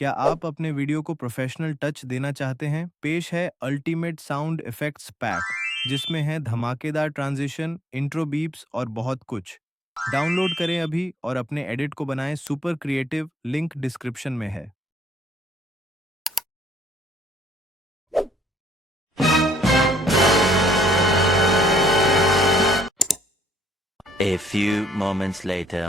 क्या आप अपने वीडियो को प्रोफेशनल टच देना चाहते हैं? पेश है अल्टीमेट साउंड इफेक्ट्स पैक, जिसमें है धमाकेदार ट्रांजिशन, इंट्रो बीप्स और बहुत कुछ। डाउनलोड करें अभी और अपने एडिट को बनाएं सुपर क्रिएटिव, लिंक डिस्क्रिप्शन में है। A few moments later.